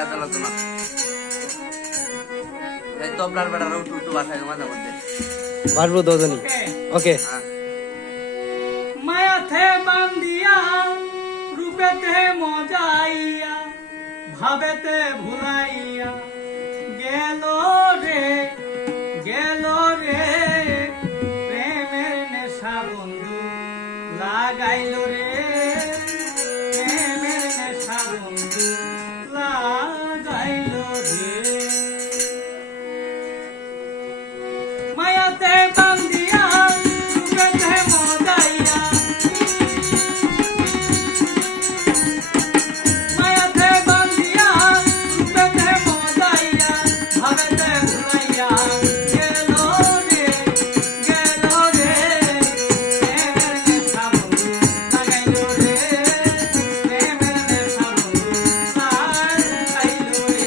আদালত না এই তবলার বেড়ার উঠু বাসায় মাঝে মধ্যে পারবো দুজনই ওকে মায়াতে বান্দিয়া রূপেতে মজাইয়া ভাবেতে ভুলাইয়া গেল রে প্রেমের নেশা বন্ধু লাগাইল রে প্রেমের নেশা বন্ধু লাগাইল রে মায়াতে বান্দিয়া রূপেতে মজাইয়া মায়াতে বান্দিয়া রূপেতে মজাইয়া ভাবেতে ভুলাইয়া গেল রে প্রেমের নেশা বন্ধু লাগাইল রে প্রেমের নেশা বন্ধু লাগাইল রে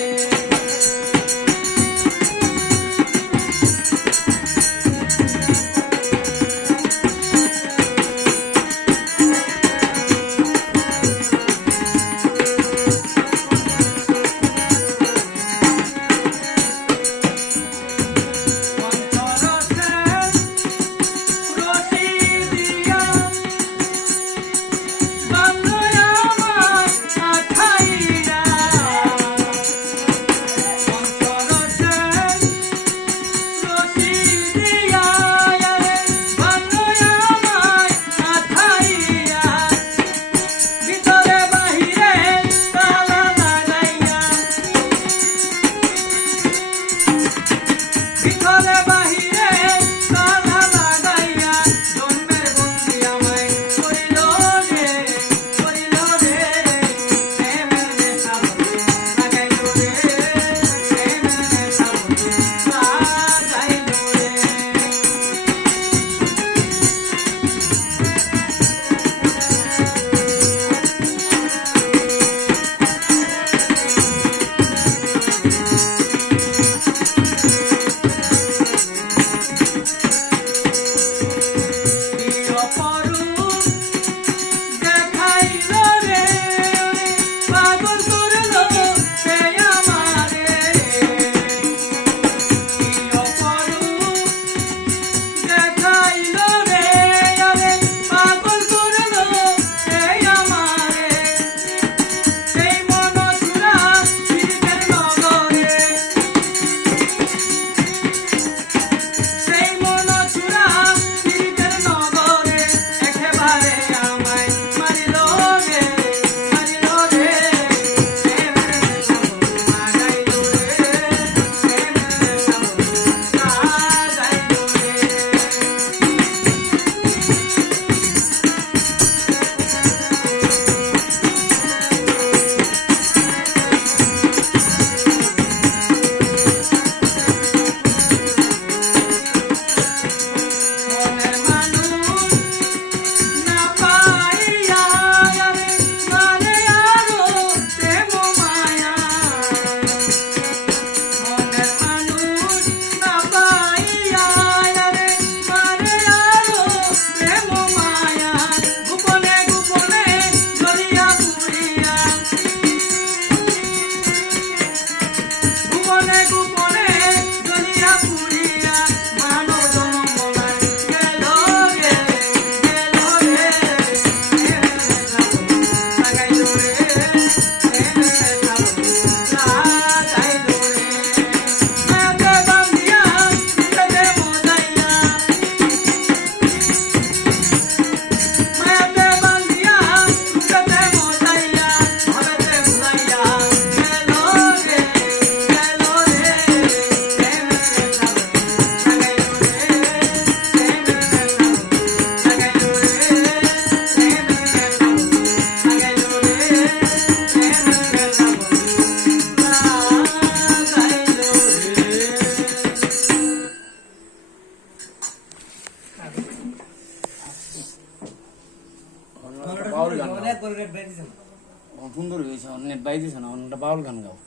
সুন্দর হয়েছে নেট বাইতেছে না বাউল গান গাও